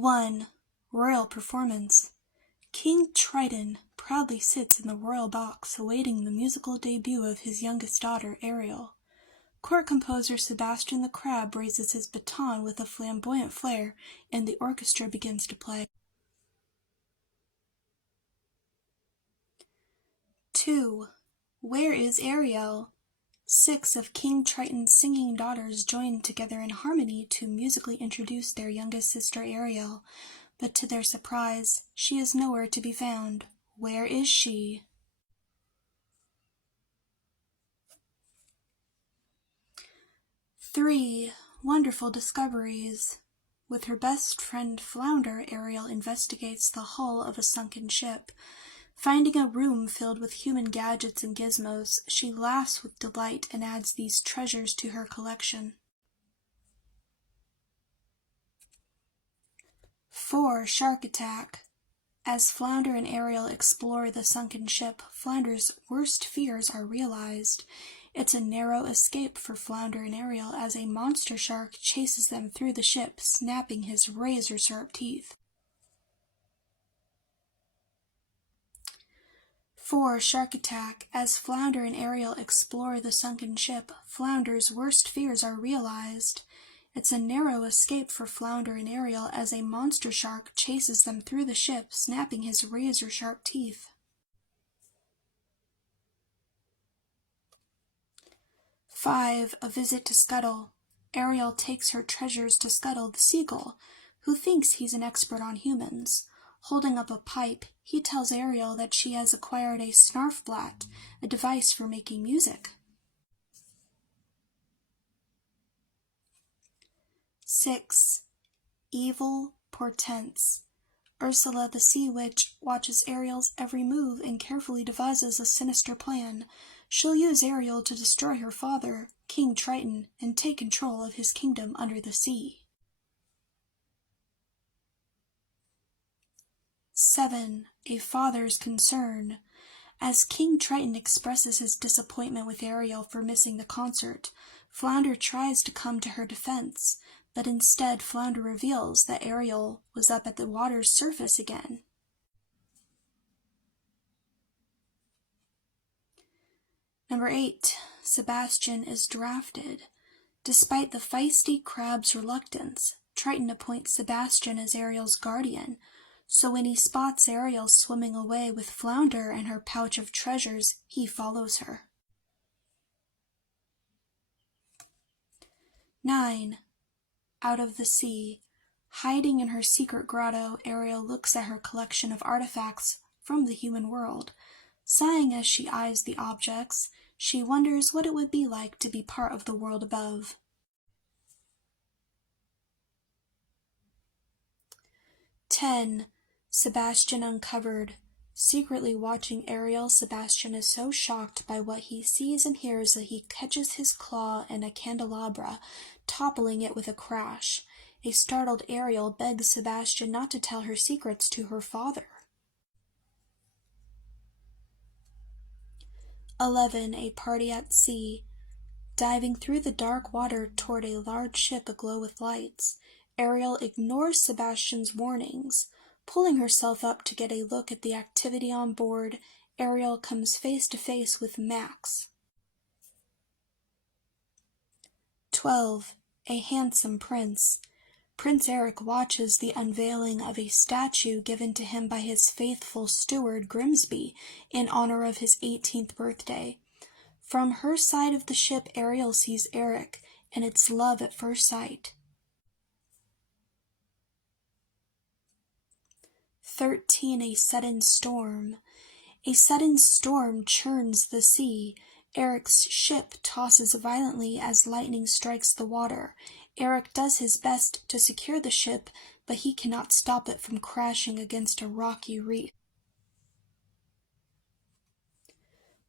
1. Royal Performance. King Triton proudly sits in the royal box awaiting the musical debut of his youngest daughter, Ariel. Court composer Sebastian the Crab raises his baton with a flamboyant flair, and the orchestra begins to play. 2. Where is Ariel? 6 of King Triton's singing daughters join together in harmony to musically introduce their youngest sister Ariel, but to their surprise, she is nowhere to be found. Where is she? 3. Wonderful Discoveries. With her best friend Flounder, Ariel investigates the hull of a sunken ship. Finding a room filled with human gadgets and gizmos, she laughs with delight and adds these treasures to her collection. 4. Shark Attack. As Flounder and Ariel explore the sunken ship, Flounder's worst fears are realized. It's a narrow escape for Flounder and Ariel as a monster shark chases them through the ship, snapping his razor-sharp teeth. 4. Shark Attack. As Flounder and Ariel explore the sunken ship, Flounder's worst fears are realized. It's a narrow escape for Flounder and Ariel as a monster shark chases them through the ship, snapping his razor-sharp teeth. 5. A Visit to Scuttle. Ariel takes her treasures to Scuttle the seagull, who thinks he's an expert on humans. Holding up a pipe, he tells Ariel that she has acquired a snarfblat, a device for making music. 6. Evil Portents. Ursula the Sea Witch watches Ariel's every move and carefully devises a sinister plan. She'll use Ariel to destroy her father, King Triton, and take control of his kingdom under the sea. 7. A Father's Concern. As King Triton expresses his disappointment with Ariel for missing the concert, Flounder tries to come to her defense, but instead Flounder reveals that Ariel was up at the water's surface again. 8. Sebastian is drafted. Despite the feisty crab's reluctance, Triton appoints Sebastian as Ariel's guardian, so when he spots Ariel swimming away with Flounder and her pouch of treasures, he follows her. 9. Out of the Sea. Hiding in her secret grotto, Ariel looks at her collection of artifacts from the human world. Sighing as she eyes the objects, she wonders what it would be like to be part of the world above. 10. Sebastian Uncovered. Secretly watching Ariel, Sebastian is so shocked by what he sees and hears that he catches his claw in a candelabra, toppling it with a crash. A startled Ariel begs Sebastian not to tell her secrets to her father. 11. A Party at Sea. Diving through the dark water toward a large ship aglow with lights, Ariel ignores Sebastian's warnings. Pulling herself up to get a look at the activity on board, Ariel comes face to face with Max. 12. A Handsome Prince. Prince Eric watches the unveiling of a statue given to him by his faithful steward Grimsby in honor of his 18th birthday. From her side of the ship, Ariel sees Eric, and it's love at first sight. 13. A Sudden Storm. A sudden storm churns the sea. Eric's ship tosses violently as lightning strikes the water. Eric does his best to secure the ship, but he cannot stop it from crashing against a rocky reef.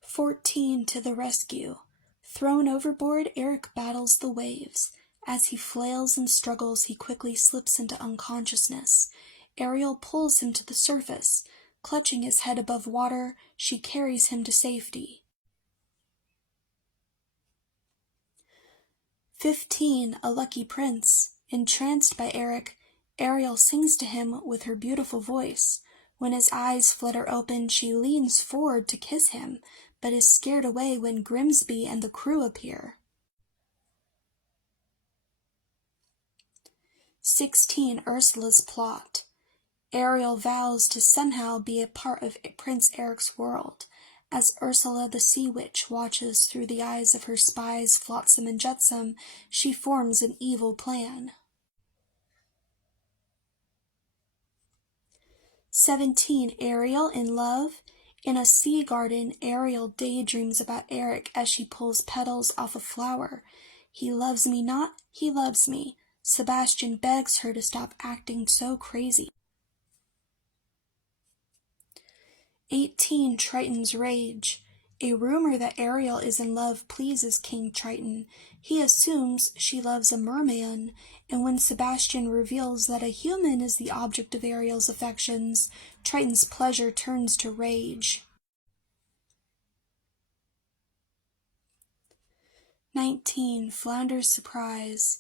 14. To the Rescue. Thrown overboard, Eric battles the waves. As he flails and struggles, he quickly slips into unconsciousness. Ariel pulls him to the surface. Clutching his head above water, she carries him to safety. 15. A Lucky Prince. Entranced by Eric, Ariel sings to him with her beautiful voice. When his eyes flutter open, she leans forward to kiss him, but is scared away when Grimsby and the crew appear. 16. Ursula's plot. Ariel vows to somehow be a part of Prince Eric's world. As Ursula the Sea Witch watches through the eyes of her spies Flotsam and Jetsam, she forms an evil plan. 17. Ariel in love. In a sea garden, Ariel daydreams about Eric as she pulls petals off a flower. He loves me not, he loves me. Sebastian begs her to stop acting so crazy. 18. Triton's rage. A rumor that Ariel is in love pleases King Triton. He assumes she loves a merman, and when Sebastian reveals that a human is the object of Ariel's affections, Triton's pleasure turns to rage. 19. Flounder's surprise.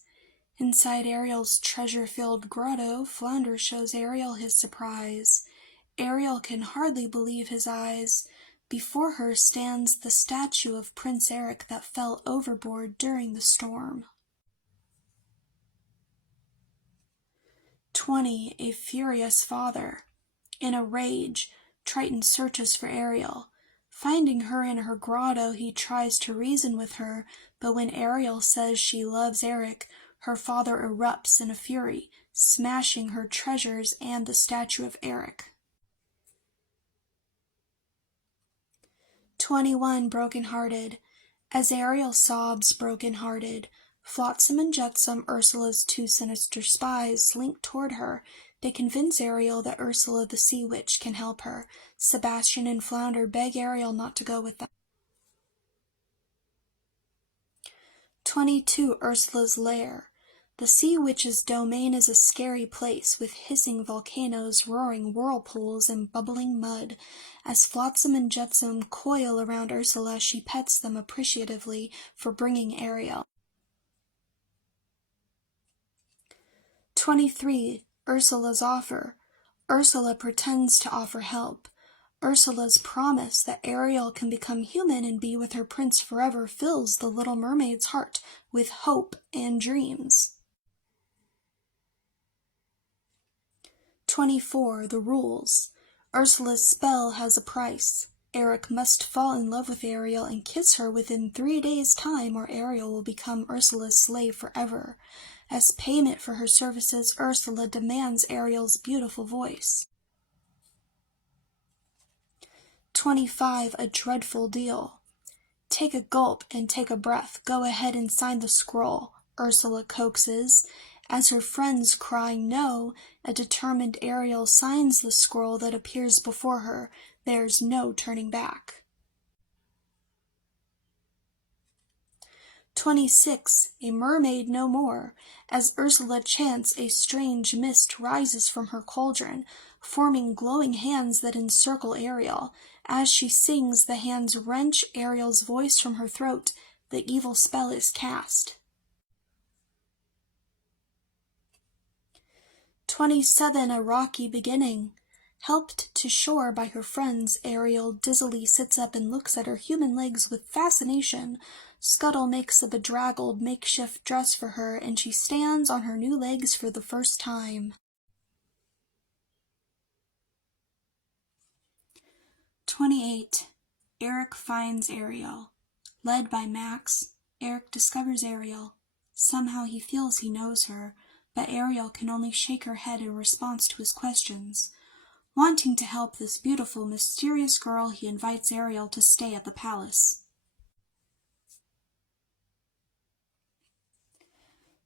Inside Ariel's treasure-filled grotto, Flounder shows Ariel his surprise. Ariel can hardly believe his eyes. Before her stands the statue of Prince Eric that fell overboard during the storm. 20. A furious father. In a rage, Triton searches for Ariel. Finding her in her grotto, he tries to reason with her, but when Ariel says she loves Eric, her father erupts in a fury, smashing her treasures and the statue of Eric. 21. Broken-hearted. As Ariel sobs broken-hearted, Flotsam and Jetsam, Ursula's two sinister spies, slink toward her. They convince Ariel that Ursula the Sea Witch can help her. Sebastian and Flounder beg Ariel not to go with them. 22. Ursula's lair. The Sea Witch's domain is a scary place, with hissing volcanoes, roaring whirlpools, and bubbling mud. As Flotsam and Jetsam coil around Ursula, she pets them appreciatively for bringing Ariel. 23. Ursula's offer. Ursula pretends to offer help. Ursula's promise that Ariel can become human and be with her prince forever fills the Little Mermaid's heart with hope and dreams. 24. The rules. Ursula's spell has a price. Eric must fall in love with Ariel and kiss her within 3 days' time, or Ariel will become Ursula's slave forever. As payment for her services, Ursula demands Ariel's beautiful voice. 25. A dreadful deal. Take a gulp and take a breath. Go ahead and sign the scroll, Ursula coaxes. As her friends cry no, a determined Ariel signs the scroll that appears before her. There's no turning back. 26. A mermaid no more. As Ursula chants, a strange mist rises from her cauldron, forming glowing hands that encircle Ariel. As she sings, the hands wrench Ariel's voice from her throat. The evil spell is cast. 27. A rocky beginning. Helped to shore by her friends, Ariel dizzily sits up and looks at her human legs with fascination. Scuttle makes a bedraggled makeshift dress for her, and she stands on her new legs for the first time. 28. Eric finds Ariel. Led by Max, Eric discovers Ariel. Somehow he feels he knows her, but Ariel can only shake her head in response to his questions. Wanting to help this beautiful, mysterious girl, he invites Ariel to stay at the palace.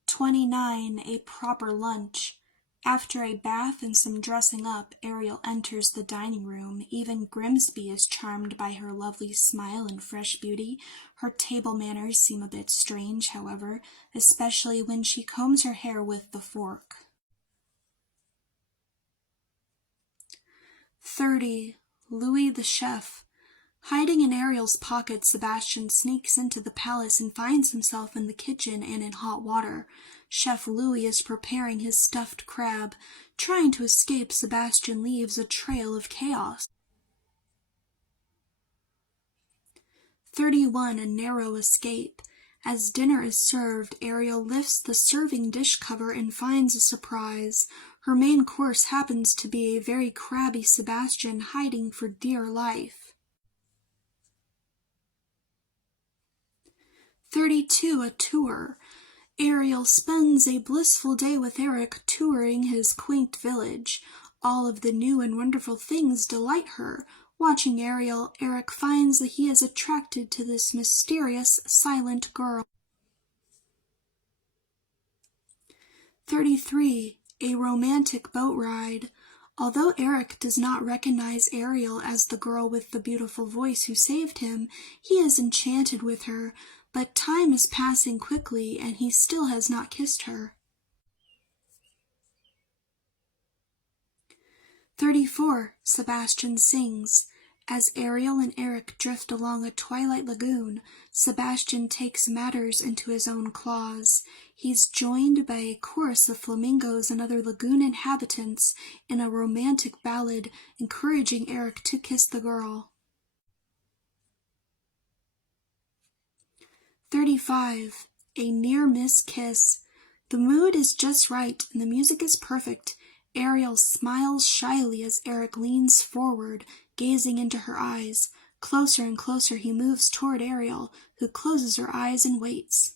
29. A proper lunch. After a bath and some dressing up, Ariel enters the dining room. Even Grimsby is charmed by her lovely smile and fresh beauty. Her table manners seem a bit strange, however, especially when she combs her hair with the fork. 30. Louis the chef. Hiding in Ariel's pocket, Sebastian sneaks into the palace and finds himself in the kitchen and in hot water. Chef Louis is preparing his stuffed crab. Trying to escape, Sebastian leaves a trail of chaos. 31. A narrow escape. As dinner is served, Ariel lifts the serving dish cover and finds a surprise. Her main course happens to be a very crabby Sebastian hiding for dear life. 32. A tour. Ariel spends a blissful day with Eric touring his quaint village. All of the new and wonderful things delight her. Watching Ariel, Eric finds that he is attracted to this mysterious, silent girl. 33. A romantic boat ride. Although Eric does not recognize Ariel as the girl with the beautiful voice who saved him, he is enchanted with her, but time is passing quickly and he still has not kissed her. 34. Sebastian sings. As Ariel and Eric drift along a twilight lagoon, Sebastian takes matters into his own claws. He's joined by a chorus of flamingos and other lagoon inhabitants in a romantic ballad encouraging Eric to kiss the girl. 35. A near-miss kiss. The mood is just right and the music is perfect. Ariel smiles shyly as Eric leans forward, gazing into her eyes. Closer and closer he moves toward Ariel, who closes her eyes and waits.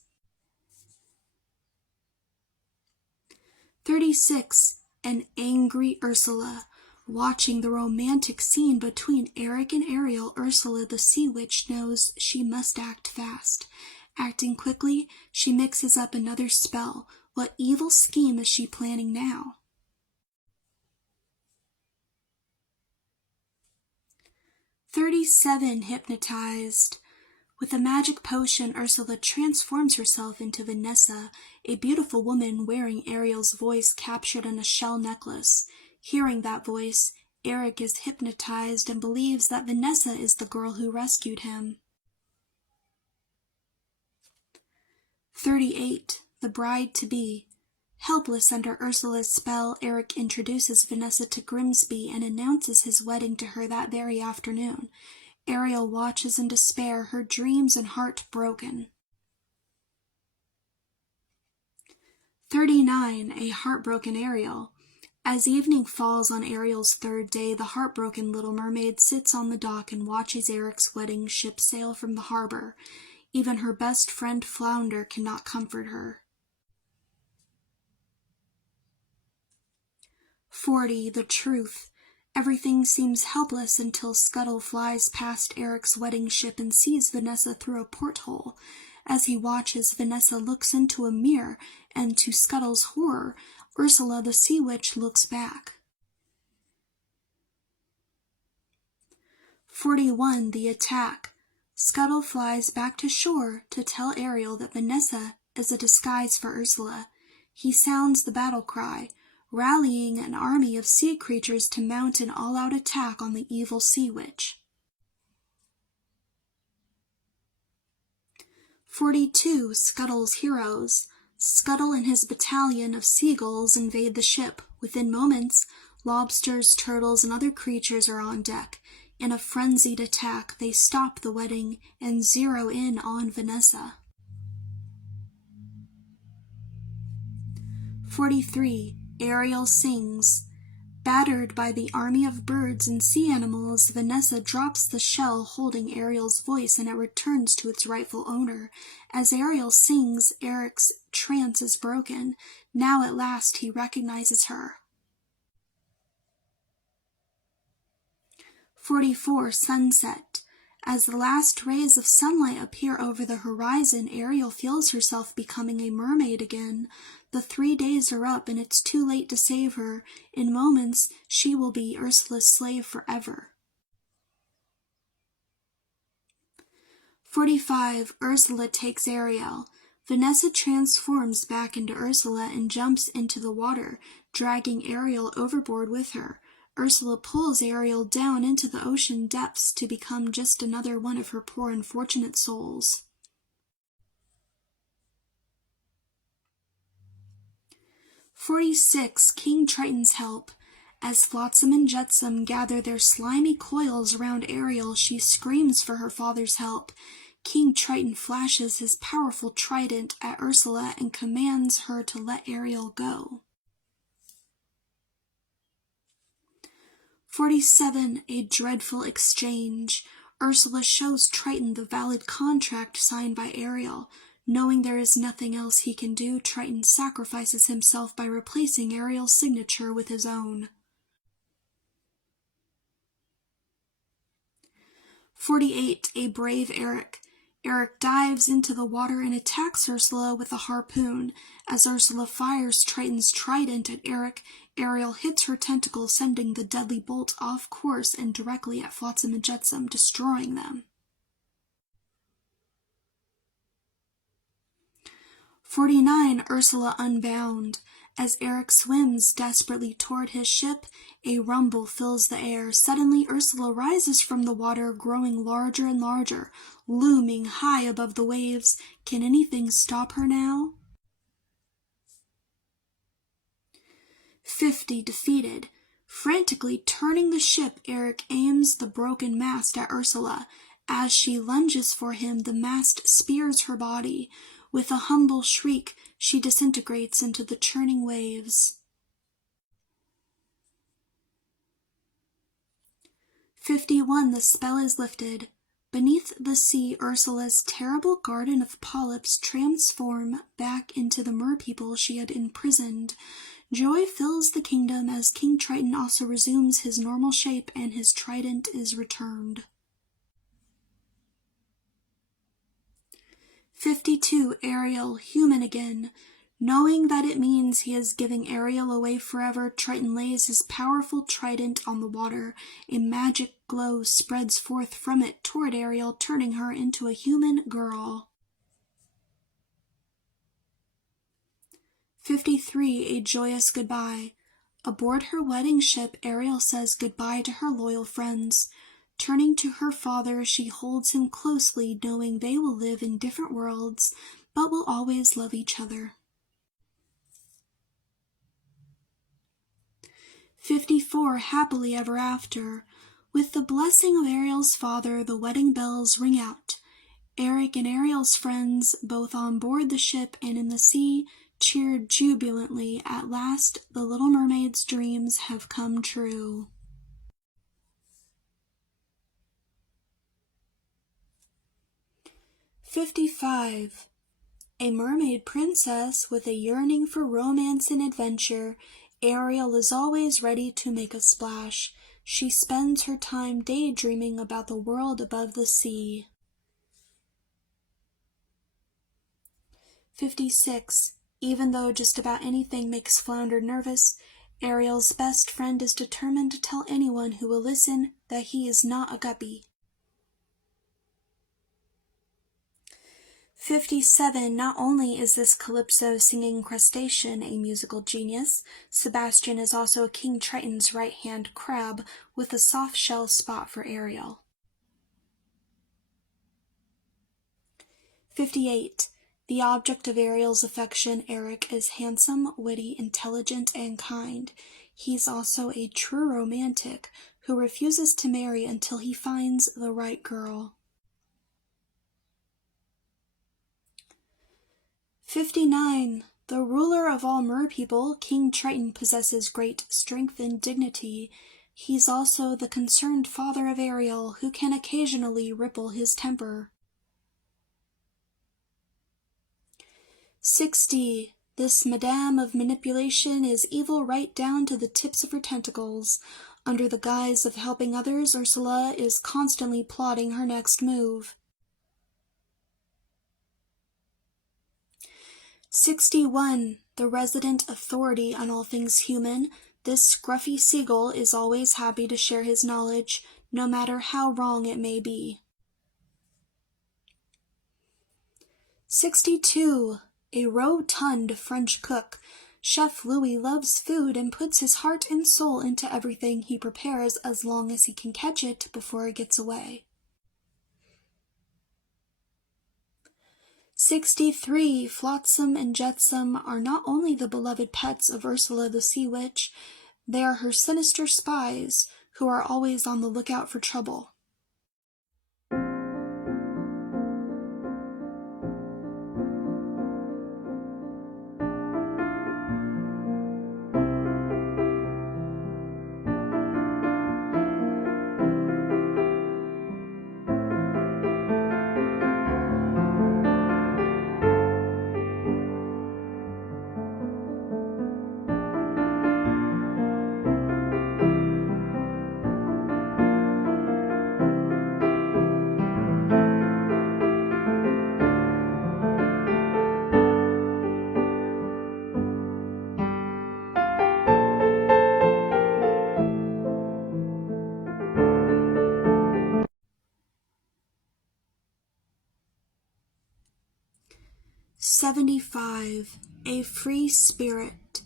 36. An angry Ursula. Watching the romantic scene between Eric and Ariel, Ursula the Sea Witch knows she must act fast. Acting quickly, she mixes up another spell. What evil scheme is she planning now? 37. Hypnotized. With a magic potion, Ursula transforms herself into Vanessa, a beautiful woman wearing Ariel's voice captured in a shell necklace. Hearing that voice, Eric is hypnotized and believes that Vanessa is the girl who rescued him. 38. The bride-to-be. Helpless under Ursula's spell, Eric introduces Vanessa to Grimsby and announces his wedding to her that very afternoon. Ariel watches in despair, her dreams and heart broken. 39. A heartbroken Ariel. As evening falls on Ariel's third day, the heartbroken Little Mermaid sits on the dock and watches Eric's wedding ship sail from the harbor. Even her best friend Flounder cannot comfort her. 40. The truth. Everything seems helpless until Scuttle flies past Eric's wedding ship and sees Vanessa through a porthole. As he watches, Vanessa looks into a mirror, and to Scuttle's horror, Ursula the Sea Witch looks back. 41. The attack. Scuttle flies back to shore to tell Ariel that Vanessa is a disguise for Ursula. He sounds the battle cry, rallying an army of sea creatures to mount an all-out attack on the evil sea witch. 42. Scuttle's heroes. Scuttle and his battalion of seagulls invade the ship. Within moments, lobsters, turtles, and other creatures are on deck. In a frenzied attack, they stop the wedding and zero in on Vanessa. 43. Ariel sings. Battered by the army of birds and sea animals, Vanessa drops the shell holding Ariel's voice and it returns to its rightful owner. As Ariel sings, Eric's trance is broken. Now at last he recognizes her. 44. Sunset. As the last rays of sunlight appear over the horizon, Ariel feels herself becoming a mermaid again. The 3 days are up and it's too late to save her. In moments, she will be Ursula's slave forever. 45. Ursula takes Ariel. Vanessa transforms back into Ursula and jumps into the water, dragging Ariel overboard with her. Ursula pulls Ariel down into the ocean depths to become just another one of her poor unfortunate souls. "46. King Triton's Help. As Flotsam and Jetsam gather their slimy coils around Ariel, she screams for her father's help. King Triton flashes his powerful trident at Ursula and commands her to let Ariel go. 47. A Dreadful Exchange. Ursula shows Triton the valid contract signed by Ariel. Knowing there is nothing else he can do, Triton sacrifices himself by replacing Ariel's signature with his own. 48. A Brave Eric. Eric dives into the water and attacks Ursula with a harpoon. As Ursula fires Triton's trident at Eric, Ariel hits her tentacle, sending the deadly bolt off course and directly at Flotsam and Jetsam, destroying them. 49. Ursula Unbound. As Eric swims desperately toward his ship, a rumble fills the air. Suddenly, Ursula rises from the water, growing larger and larger, looming high above the waves. Can anything stop her now? 50. Defeated. Frantically turning the ship, Eric aims the broken mast at Ursula. As she lunges for him, the mast spears her body. With a humble shriek, she disintegrates into the churning waves. 51. The spell is lifted. Beneath the sea, Ursula's terrible garden of polyps transform back into the merpeople she had imprisoned. Joy fills the kingdom as King Triton also resumes his normal shape and his trident is returned. 52. Ariel, human again. Knowing that it means he is giving Ariel away forever, Triton lays his powerful trident on the water. A magic glow spreads forth from it toward Ariel, turning her into a human girl. 53. A Joyous Goodbye. Aboard her wedding ship, Ariel says goodbye to her loyal friends. Turning to her father, she holds him closely, knowing they will live in different worlds, but will always love each other. 54. Happily Ever After. With the blessing of Ariel's father, the wedding bells ring out. Eric and Ariel's friends, both on board the ship and in the sea, cheered jubilantly. At last, the Little Mermaid's dreams have come true. 55. A mermaid princess with a yearning for romance and adventure, Ariel is always ready to make a splash. She spends her time daydreaming about the world above the sea. 56. Even though just about anything makes Flounder nervous, Ariel's best friend is determined to tell anyone who will listen that he is not a guppy. 57. Not only is this Calypso singing crustacean a musical genius, Sebastian is also King Triton's right-hand crab with a soft shell spot for Ariel. 58. The object of Ariel's affection, Eric, is handsome, witty, intelligent, and kind. He's also a true romantic who refuses to marry until he finds the right girl. 59. The ruler of all merpeople, King Triton possesses great strength and dignity. He's also the concerned father of Ariel, who can occasionally ripple his temper. 60. This Madame of Manipulation is evil right down to the tips of her tentacles. Under the guise of helping others, Ursula is constantly plotting her next move. 61. The resident authority on all things human, this scruffy seagull is always happy to share his knowledge, no matter how wrong it may be. 62. A rotund French cook. Chef Louis loves food and puts his heart and soul into everything he prepares as long as he can catch it before it gets away. 63. Flotsam and Jetsam are not only the beloved pets of Ursula the Sea Witch, they are her sinister spies who are always on the lookout for trouble. 75. A free spirit.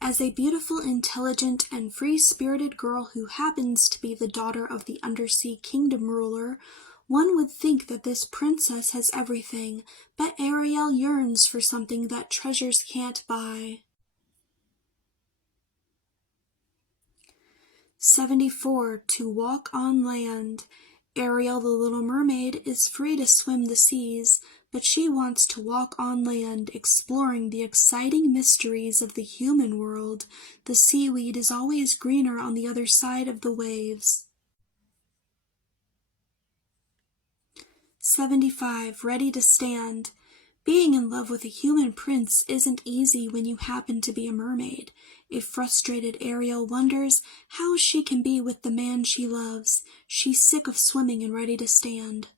As a beautiful, intelligent, and free-spirited girl who happens to be the daughter of the Undersea Kingdom ruler, one would think that this princess has everything, but Ariel yearns for something that treasures can't buy. 74. To walk on land. Ariel the Little Mermaid is free to swim the seas, but she wants to walk on land, exploring the exciting mysteries of the human world. The seaweed is always greener on the other side of the waves. 75. Ready to stand. Being in love with a human prince isn't easy when you happen to be a mermaid. A frustrated Ariel wonders how she can be with the man she loves. She's sick of swimming and ready to stand.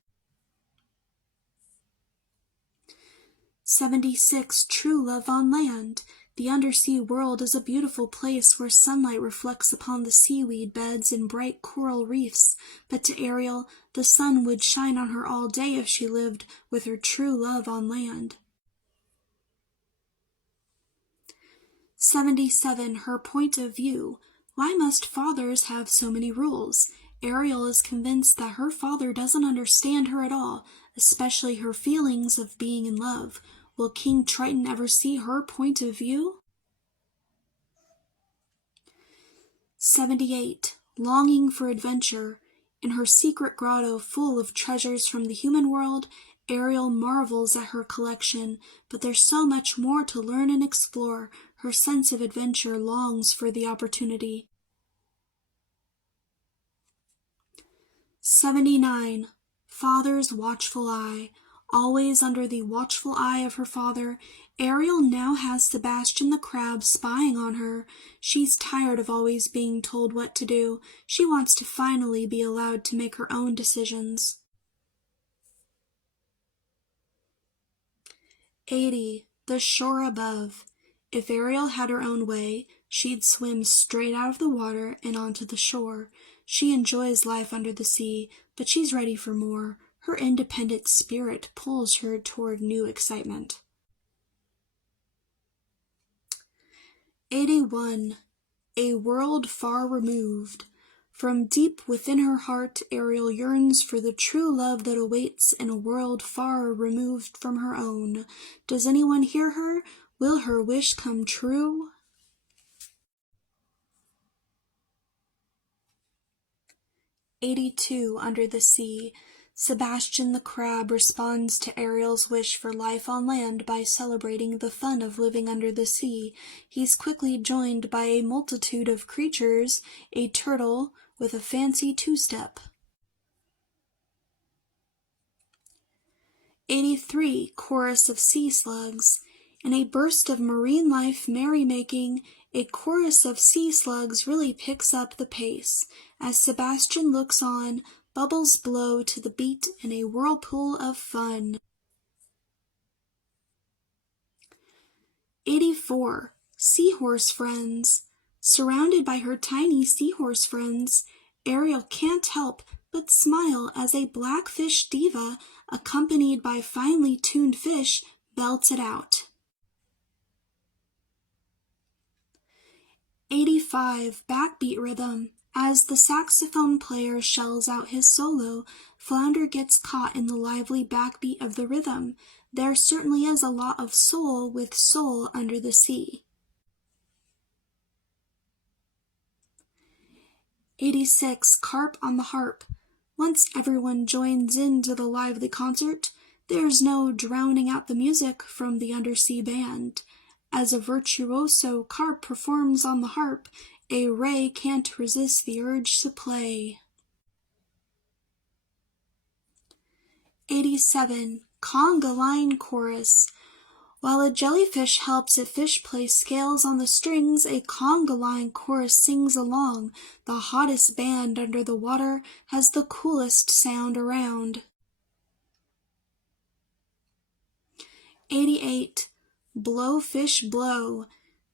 76. True love on land. The undersea world is a beautiful place where sunlight reflects upon the seaweed beds and bright coral reefs, but to Ariel, the sun would shine on her all day if she lived with her true love on land. 77. Her point of view. Why must fathers have so many rules? Ariel is convinced that her father doesn't understand her at all, especially her feelings of being in love. Will King Triton ever see her point of view? 78. Longing for adventure. In her secret grotto full of treasures from the human world, Ariel marvels at her collection, but there's so much more to learn and explore. Her sense of adventure longs for the opportunity. 79. Father's watchful eye. Always under the watchful eye of her father, Ariel now has Sebastian the crab spying on her. She's tired of always being told what to do. She wants to finally be allowed to make her own decisions. 80. The shore above. If Ariel had her own way, she'd swim straight out of the water and onto the shore. She enjoys life under the sea, but she's ready for more. Her independent spirit pulls her toward new excitement. 81. A world far removed. From deep within her heart, Ariel yearns for the true love that awaits in a world far removed from her own. Does anyone hear her? Will her wish come true? 82. Under the sea. Sebastian the crab responds to Ariel's wish for life on land by celebrating the fun of living under the sea. He's quickly joined by a multitude of creatures, a turtle with a fancy two-step. 83. Chorus of sea slugs. In a burst of marine life merrymaking, a chorus of sea slugs really picks up the pace. As Sebastian looks on, bubbles blow to the beat in a whirlpool of fun. 84. Seahorse friends. Surrounded by her tiny seahorse friends, Ariel can't help but smile as a blackfish diva, accompanied by finely tuned fish, belts it out. 85. Backbeat rhythm. As the saxophone player shells out his solo, Flounder gets caught in the lively backbeat of the rhythm. There certainly is a lot of soul with soul under the sea. 86. Carp on the harp. Once everyone joins into the lively concert, there's no drowning out the music from the undersea band. As a virtuoso carp performs on the harp, a ray can't resist the urge to play. 87. Conga line chorus. While a jellyfish helps a fish play scales on the strings, a conga line chorus sings along. The hottest band under the water has the coolest sound around. 88. Blow fish blow.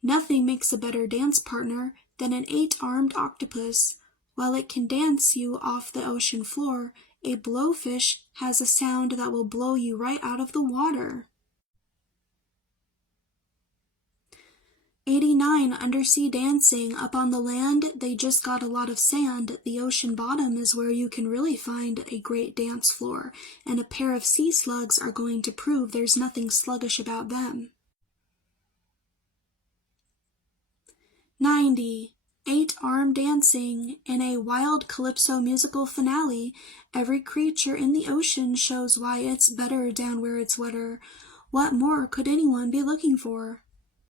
Nothing makes a better dance partner than an 8-armed octopus. While it can dance you off the ocean floor, a blowfish has a sound that will blow you right out of the water. 89. Undersea dancing. Up on the land, they just got a lot of sand. The ocean bottom is where you can really find a great dance floor, and a pair of sea slugs are going to prove there's nothing sluggish about them. 90. 8-arm dancing. In a wild calypso musical finale, every creature in the ocean shows why it's better down where it's wetter. What more could anyone be looking for?